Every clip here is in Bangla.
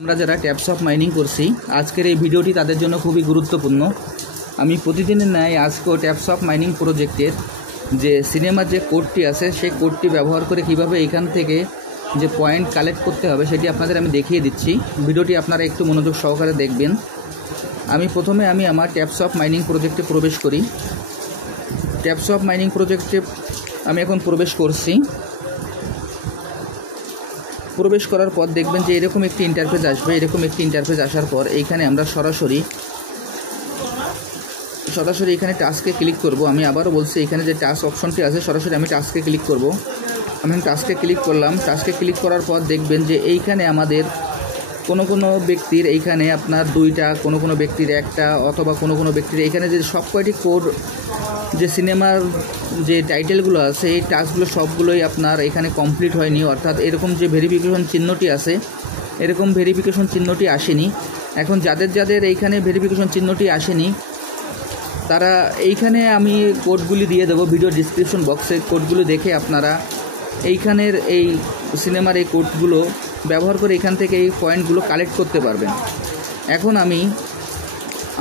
আমরা যারা ট্যাপস অফ মাইনিং করছি আজকের এই ভিডিওটি তাদের জন্য খুবই গুরুত্বপূর্ণ। আমি প্রতিদিনের ন্যায় আজকেও ট্যাপস অফ মাইনিং প্রজেক্টের যে সিনেমার যে কোডটি আছে সেই কোডটি ব্যবহার করে কিভাবে এখান থেকে যে পয়েন্ট কালেক্ট করতে হবে সেটি আপনাদের আমি দেখিয়ে দিচ্ছি। ভিডিওটি আপনারা একটু মনোযোগ সহকারে দেখবেন। প্রথমে আমার ট্যাপস অফ মাইনিং প্রজেক্টে প্রবেশ করি। ট্যাপস অফ মাইনিং প্রজেক্টে আমি এখন প্রবেশ করছি। প্রবেশ করার পর দেখবেন যে এরকম একটি ইন্টারফেস আসবে। এরকম একটি ইন্টারফেস আসার পর এইখানে আমরা সরাসরি এখানে টাস্কে ক্লিক করব। আমি আবারও বলছি এখানে যে টাস্ক অপশনটি আছে সরাসরি আমি টাস্কে ক্লিক করব। আমি টাস্কে ক্লিক করলাম। টাস্কে ক্লিক করার পর দেখবেন যে এইখানে আমাদের কোনো ব্যক্তির এইখানে আপনার 2টা, কোনো ব্যক্তির 1টা, অথবা কোনো ব্যক্তির এইখানে যে সব কয়টি কোড যে সিনেমার যে টাইটেলগুলো আছে এই টাস্কগুলো সবগুলোই আপনার এখানে কমপ্লিট হয়নি, অর্থাৎ এরকম যে ভেরিফিকেশন চিহ্নটি আছে এরকম ভেরিফিকেশন চিহ্নটি আসেনি। এখন যাদের এইখানে ভেরিফিকেশন চিহ্নটি আসেনি তারা এইখানে আমি কোডগুলি দিয়ে দেবো ভিডিও ডিসক্রিপশন বক্সে। কোডগুলো দেখে আপনারা এইখানের এই সিনেমার এই কোডগুলো ব্যবহার করে এখান থেকে এই পয়েন্টগুলো কালেক্ট করতে পারবেন। এখন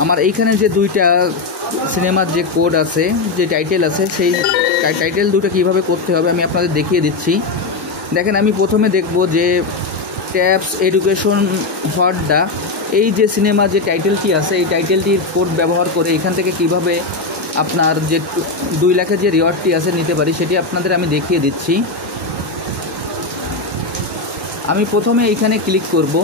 আমার এইখানে যে 2টা সিনেমার যে কোড আছে, যে টাইটেল আছে, সেই টাইটেল 2টা কীভাবে করতে হবে আমি আপনাদের দেখিয়ে দিচ্ছি। দেখেন, আমি প্রথমে দেখব যে ট্যাপস এডুকেশন হটডা এই যে সিনেমার যে টাইটেলটি আছে এই টাইটেলটির কোড ব্যবহার করে এখান থেকে কিভাবে আপনার যে 2 লাখের যে রিওয়ার্ডটি আছে নিতে পারি সেটি আপনাদের আমি দেখিয়ে দিচ্ছি। আমি প্রথমে এইখানে ক্লিক করব।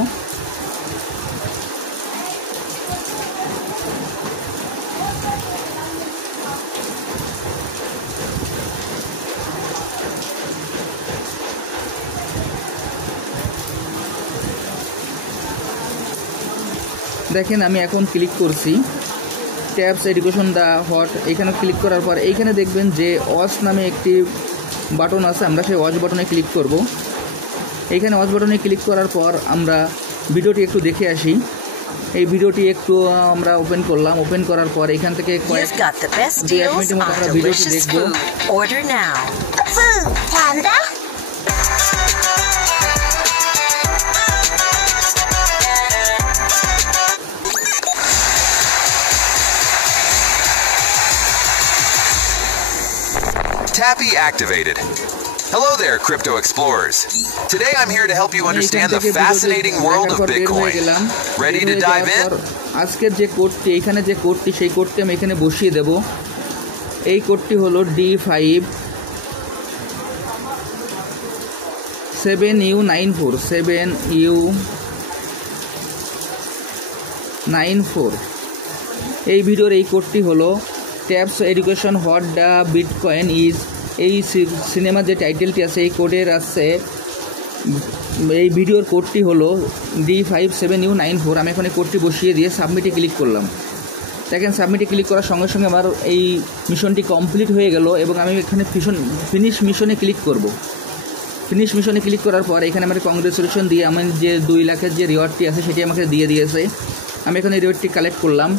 দেখেন, আমি এখন ক্লিক করছি ট্যাপস এডুকেশন দ্য হট। এখানে ক্লিক করার পর এইখানে দেখবেন যে ওয়াচ নামে একটি বাটন আছে। আমরা সেই ওয়াচ বাটনে ক্লিক করব। এইখানে ওয়াচ বাটনে ক্লিক করার পর আমরা ভিডিওটি একটু দেখে আসি। এই ভিডিওটি একটু আমরা ওপেন করলাম। ওপেন করার পর এখান থেকে কয়েক মিনিটের মতো আমরা ভিডিওটি দেখব। Tappy activated. Hello there, crypto explorers. Today I'm here to help you understand the fascinating world of Bitcoin. Ready to dive in? আজকের যে কোডটি, এখানে যে কোডটি, সেই কোডটি আমি এখানে বসিয়ে দেব। এই কোডটি হলো D5 7U94 7U94। এই ভিডিওর এই কোডটি হলো taps education hot the bitcoin is. এই সিনেমার যে টাইটেলটি আছে এই কোডের আছে, এই ভিডিওর কোডটি হলো D5 7U94। আমি এখন এই কোডটি বসিয়ে দিয়ে সাবমিটে ক্লিক করলাম। দেখেন, সাবমিটে ক্লিক করার সঙ্গে সঙ্গে আমার এই মিশনটি কমপ্লিট হয়ে গেল এবং আমি এখানে ফিনিশ মিশনে ক্লিক করব। ফিনিশ মিশনে ক্লিক করার পর এখানে আমার কংগ্রেচুলেশন দিয়ে আমার যে 2 লাখের যে রিওয়ার্ডটি আছে সেটি আমাকে দিয়ে দিয়েছে। আমি এখন এই রিওয়ার্ডটি কালেক্ট করলাম।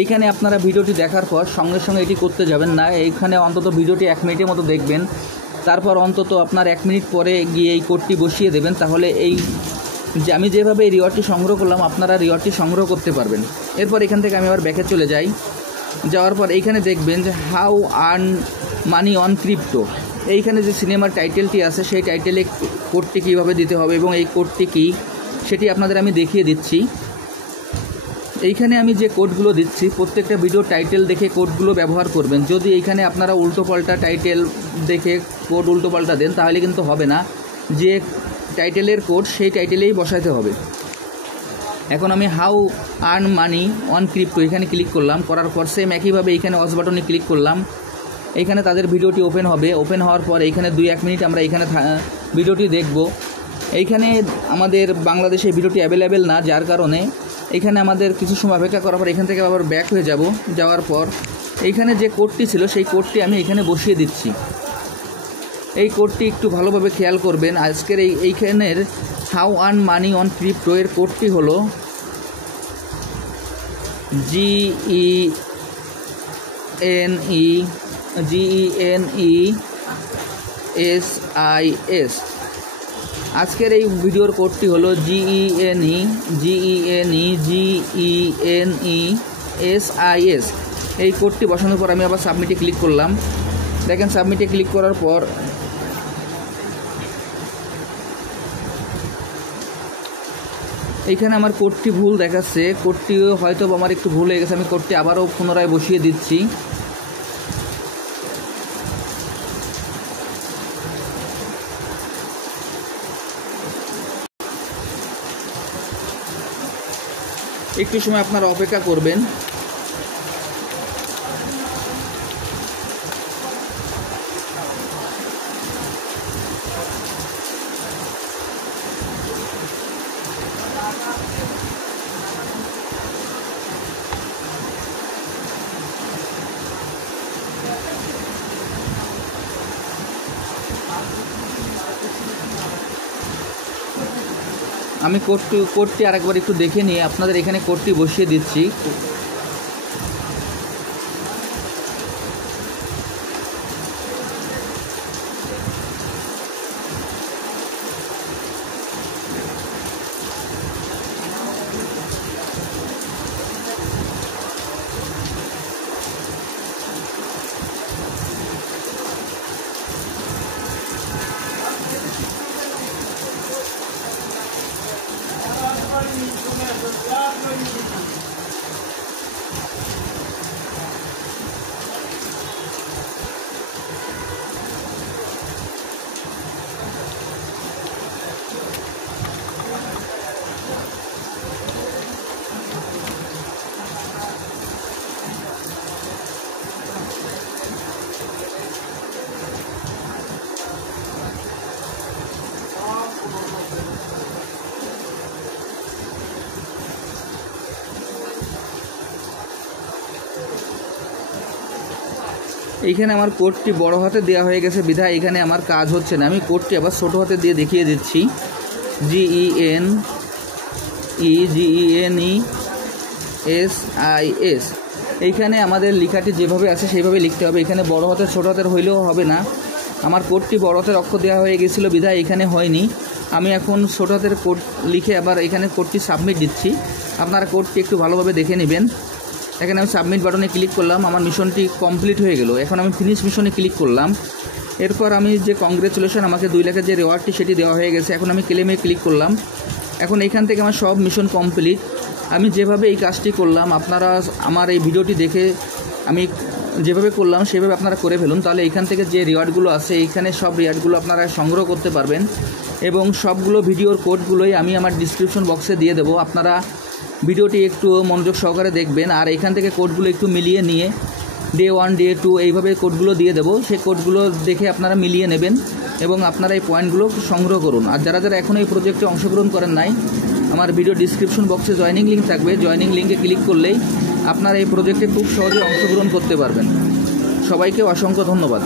এইখানে আপনারা ভিডিওটি দেখার পর সঙ্গে সঙ্গে এটি করতে যাবেন না। এইখানে অন্তত ভিডিওটি 1 মিনিটের মতো দেখবেন। তারপর অন্তত আপনার 1 মিনিট পরে গিয়ে এই কোডটি বসিয়ে দেবেন। তাহলে এই যে আমি যেভাবে এই রিওয়ার্ডটি সংগ্রহ করলাম আপনারা রিওয়ার্ডটি সংগ্রহ করতে পারবেন। এরপর এখান থেকে আমি আবার ব্যাকে চলে যাই। যাওয়ার পর এইখানে দেখবেন যে how earn money on crypto. এইখানে যে সিনেমার টাইটেলটি আছে সেই টাইটেলে কোডটি কীভাবে দিতে হবে এবং এই কোডটি কী সেটি আপনাদের আমি দেখিয়ে দিচ্ছি। এইখানে আমি যে কোডগুলো দিচ্ছি প্রত্যেকটা ভিডিও টাইটেল দেখে কোডগুলো ব্যবহার করবেন। যদি এইখানে আপনারা উল্টোপাল্টা টাইটেল দেখে কোড উল্টোপাল্টা দেন তাহলে কিন্তু হবে না। যে টাইটেলের কোড সেই টাইটেলেই বসাতে হবে। এখন আমি how earn money on crypto এখানে ক্লিক করলাম। করার পর সেম একইভাবে এইখানে ওয়াচ বাটনে ক্লিক করলাম। এইখানে তাদের ভিডিওটি ওপেন হবে। ওপেন হওয়ার পর এইখানে 2-1 মিনিট আমরা এইখানে ভিডিওটি দেখব। এইখানে আমাদের বাংলাদেশে ভিডিওটি অ্যাভেলেবেল না, যার কারণে এইখানে আমাদের কিছু সময় অপেক্ষা করার পর এখান থেকে আবার ব্যাক হয়ে যাব। যাওয়ার পর এইখানে যে কোডটি ছিল সেই কোডটি আমি এখানে বসিয়ে দিচ্ছি। এই কোডটি একটু ভালোভাবে খেয়াল করবেন। আজকের এইখানের how earn money on crypto এর কোডটি হলো GENESIS। আজকের এই ভিডিওর কোডটি হলো GENESIS। এই কোডটি বসানোর পর আমি আবার সাবমিটে ক্লিক করলাম। দেখেন সাবমিটে ক্লিক করার পর এইখানে আমার কোডটি ভুল দেখাচ্ছে। কোডটি হয়তো আমার একটু ভুল হয়ে গেছে, আমি কোডটি আবারও পুনরায় বসিয়ে দিচ্ছি। একটু সময় আপনারা অপেক্ষা করবেন। আমি কোডটি আরেকবার একটু দেখে নিয়ে আপনাদের এখানে কোডটি বসিয়ে দিচ্ছি। এইখানে আমার কোডটি বড় হাতে দেওয়া হয়ে গেছে বিধায় এখানে আমার কাজ হচ্ছে না। আমি কোডটি আবার ছোট হাতে দিয়ে দেখিয়ে দিচ্ছি। GENESIS। এইখানে আমাদের লেখাটি যেভাবে আছে সেইভাবে লিখতে হবে। এখানে বড় হাতের ছোট হাতের হইলেও হবে না। আমার কোডটি বড় হাতের অক্ষর দেওয়া হয়ে গেছিল বিধায় এখানে হয়নি। আমি এখন ছোট হাতের কোড লিখে আবার এখানে কোডটি সাবমিট দিচ্ছি। আপনারা কোডটি একটু ভালোভাবে দেখে নেবেন। এখানে আমি সাবমিট বাটনে ক্লিক করলাম, আমার মিশনটি কমপ্লিট হয়ে গেল। এখন আমি ফিনিশ মিশনে ক্লিক করলাম। এরপর আমি যে কংগ্রেচুলেশন আমাকে 2 লাখের যে রিওয়ার্ডটি সেটি দেওয়া হয়ে গেছে। এখন আমি ক্লেমে ক্লিক করলাম। এখন এখান থেকে আমার সব মিশন কমপ্লিট। আমি যেভাবে এই কাজটি করলাম আপনারা আমার এই ভিডিওটি দেখে আমি যেভাবে করলাম সেভাবে আপনারা করে ফেলুন, তাহলে এখান থেকে যে রিওয়ার্ডগুলো আছে এইখানে সব রিওয়ার্ডগুলো আপনারা সংগ্রহ করতে পারবেন। এবং সবগুলো ভিডিওর কোডগুলোই আমি আমার ডিসক্রিপশন বক্সে দিয়ে দেবো। আপনারা ভিডিওটি একটু মনোযোগ সহকারে দেখবেন আর এখান থেকে কোডগুলো একটু মিলিয়ে নিয়ে ডে 1 ডে 2 এইভাবে কোডগুলো দিয়ে দেবো। সেই কোডগুলো দেখে আপনারা মিলিয়ে নেবেন এবং আপনারা এই পয়েন্টগুলো সংগ্রহ করুন। আর যারা যারা এখনও এই প্রজেক্টে অংশগ্রহণ করেন নাই, আমার ভিডিও ডিসক্রিপশন বক্সে জয়েনিং লিঙ্ক থাকবে। জয়েনিং লিঙ্কে ক্লিক করলেই আপনারা এই প্রজেক্টে খুব সহজে অংশগ্রহণ করতে পারবেন। সবাইকে অসংখ্য ধন্যবাদ।